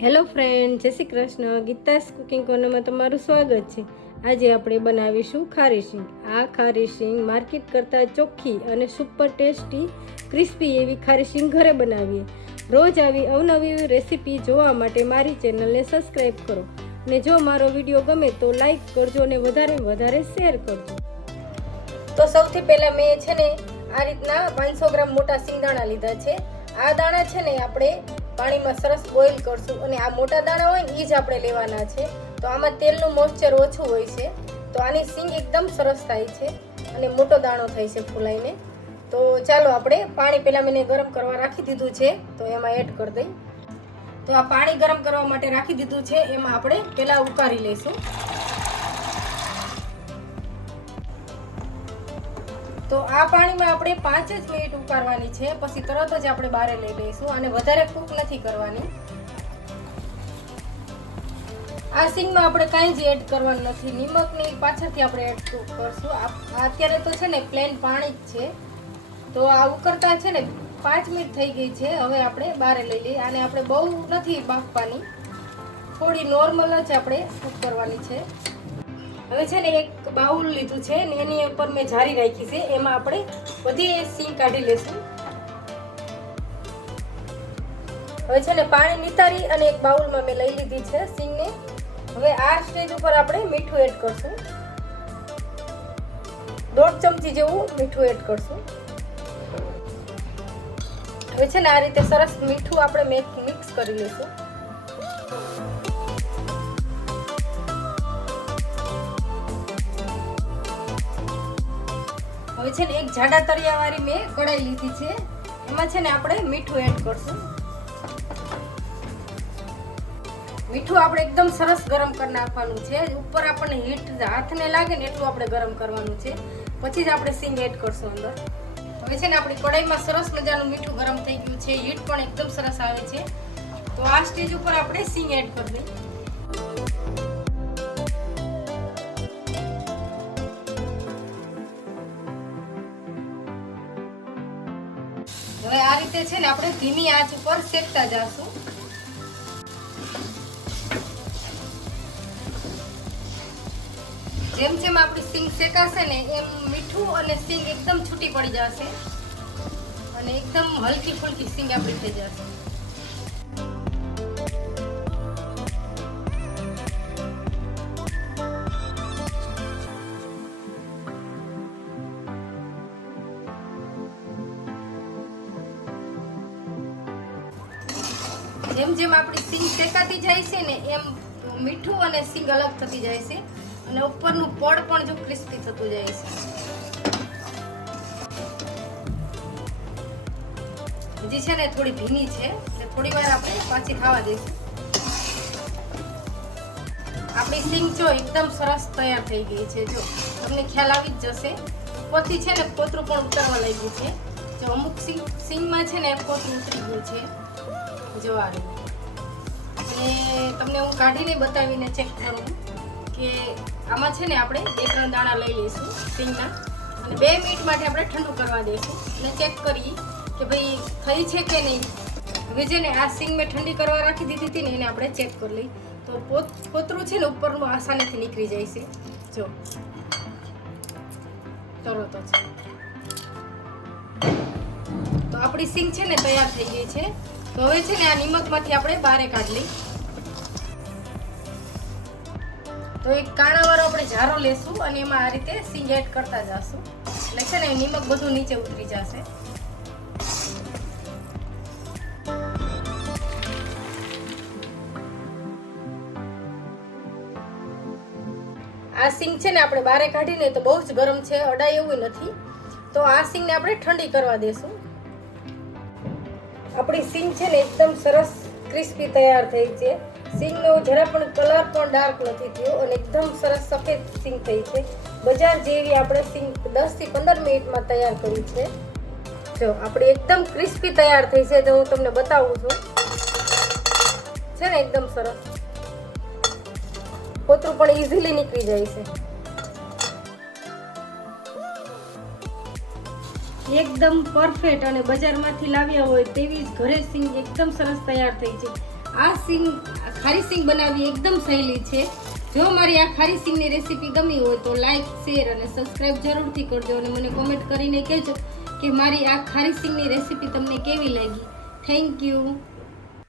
Hello friend, જય Shri Krishna. Geeta's cooking કોર્નરમાં તમારું સ્વાગત છે. આજે આપણે બનાવીશું ખારી શીંગ આ ખારી શીંગ માર્કેટ કરતાં ચોખ્ખી અને સુપર ટેસ્ટી, ક્રિસ્પી એવી ખારી શીંગ ઘરે બનાવીએ. રોજ આવી અવનવી રેસીપી જોવા માટે મારી ચેનલને સબસ્ક્રાઈબ કરો. અને જો મારો વીડિયો ગમે તો લાઈક કરજો અને વધારે વધારે શેર કરજો. તો સૌથી પહેલાં મેં છે ને આ રીતના પાંચસો ગ્રામ મોટા સિંગદાણા લીધા છે. આ દાણા છે ને આપણે પાણીમાં સરસ બોઇલ કરશું અને આ મોટા દાણા હોય ને એ જ આપણે લેવાના છે. તો આમાં તેલનું મોઇશ્ચર ઓછું હોય છે. તો આની સિંગ એકદમ સરસ થાય છે અને મોટો દાણો થાય છે ફૂલાઈને. તો ચાલો આપણે પાણી પહેલાં મેં ગરમ કરવા રાખી દીધું છે. તો એમાં એડ કરી દઈ. તો આ પાણી ગરમ કરવા માટે રાખી દીધું છે. એમાં આપણે પહેલાં ઉકાળી લઈશું. તો આ પાણીમાં આપણે પાંચ જ મિનિટ ઉકાળવાની છે. પછી તરત જ આપણે બારે લઈ લઈશું અને વધારે કૂક નથી કરવાની. આ સિંગમાં આપણે કાંઈ જ એડ કરવાનું નથી. નિમકની પાછળથી આપણે એડ કરશું. અત્યારે તો છે ને પ્લેન પાણી જ છે. તો આ ઉકળતા છે ને પાંચ મિનિટ થઈ ગઈ છે. હવે આપણે બારે લઈ લઈએ. અને આપણે બહુ નથી બાફવાની. થોડી નોર્મલ જ આપણે કૂક કરવાની છે. હવે છે ને એક બાઉલ લીધું છે ને એની ઉપર મેં જારી રાખી છે. એમાં આપણે બધી સિંગ કાઢી લેશું. હવે છે ને પાણી નિતારી અને એક બાઉલમાં મેં લઈ લીધી છે સિંગને. હવે આ સ્ટેજ ઉપર આપણે મીઠું એડ કરશું. દોઢ ચમચી જેવું મીઠું એડ કરશું. હવે છે ને આ રીતે સરસ મીઠું આપણે મિક્સ કરી લઈશું હવે છે ને એક જાડા તળિયાવાળી મેં કઢાઈ લીધી છે. એમાં છે ને આપણે મીઠું એડ કરશું. મીઠું આપણે એકદમ સરસ ગરમ કરી નાખવાનું છે. ઉપર આપણને હીટ હાથને લાગે ને એટલું આપણે ગરમ કરવાનું છે. પછી જ આપણે સિંગ એડ કરશું અંદર. હવે છે ને આપણી કઢાઈમાં સરસ મજાનું મીઠું ગરમ થઈ ગયું છે. હીટ પણ એકદમ સરસ આવે છે. તો આ સ્ટેજ ઉપર આપણે સિંગ એડ કરી દઈએ રીતે છે ને આપણે ધીમી આંચ ઉપર શેકતા જાશું. જેમ જેમ આપણી સિંગ શેકાશે ને એમ મીઠું અને સિંગ એકદમ છૂટી પડી જશે. અને એકદમ હલકી ફુલકી સિંગ આપણી થઈ જશે. જેમ જેમ આપણી સિંગ શેકાતી જાય છે ને, એમ મીઠું અને સિંગ અલગ થતી જાય છે. અને ઉપરનું પડ પણ જો ક્રિસ્પી થતું જાય છે. હજી છે ને થોડી ભીની છે, એટલે થોડી વાર આપણે પાછી ખાવા દઈશું. આપણી સિંગ જો એકદમ સરસ તૈયાર થઈ ગઈ છે. જો તમને ખ્યાલ આવી જ જશે. ઉપરથી છે ને કોતરું પણ ઉતરવા લાગ્યું છે. જો અમુક સિંગ સિંગમાં છે ને કોતરું ઉતરી ગયું છે. જો આ અને તમને હું કાઢીને બતાવીને ચેક કરું કે આમાં છે ને આપણે બે ત્રણ દાણા લઈ લઈશું સિંગના. અને બે મિનિટ માટે આપણે ઠંડુ કરવા દઈશું અને ચેક કરીએ કે ભાઈ થઈ છે કે નહીં. હવે છે ને આ સિંગ મેં ઠંડી કરવા રાખી દીધી હતી ને એને આપણે ચેક કરી લઈ તો પોત, પોતરું છે ને ઉપરનું આસાનીથી નીકળી જાય છે. જો. તરત જ તો આપણી સિંગ છે ને તૈયાર થઈ ગઈ છે. હવે છે ને આ નિમકમાંથી આપણે બારે કાઢી તો એક કાણાવાળો આપણે જારો લેશું અને એમાં આ રીતે સિંગ એડ કરતા જશું. એટલે છે ને નિમક બધું નીચે ઉતરી જશે. આ સિંગ છે ને આપણે બારે કાઢીને તો બહુ જ ગરમ છે, અડાય એવું નથી. તો આ સિંગને આપણે ઠંડી કરવા દેશું. આપણી સિંગ છે ને એકદમ સરસ ક્રિસ્પી તૈયાર થઈ છે. સિંગનો જરા પણ કલર પણ ડાર્ક નથી થયો અને એકદમ સરસ સફેદ સિંગ થઈ છે. બજાર જેવી આપણે સિંગ દસથી પંદર મિનિટમાં તૈયાર કરી છે. જો, આપણી એકદમ ક્રિસ્પી તૈયાર થઈ છે તો હું તમને બતાવું છું. છે ને, એકદમ સરસ. પોતરું પણ ઇઝીલી નીકળી જાય છે. એકદમ પરફેક્ટ અને બજારમાંથી લાવ્યા હોય તેવી ઘરે સિંગ એકદમ સરસ તૈયાર થઈ છે. આ સિંગ ખારી સિંગ બનાવવી એકદમ સહેલી છે. જો મારી આ ખારી સિંગની રેસીપી ગમી હોય તો લાઈક શેર અને સબસ્ક્રાઈબ જરૂરથી કરજો અને મને કોમેન્ટ કરીને કહેજો કે મારી આ ખારી સિંગની રેસીપી તમને કેવી લાગી. Thank you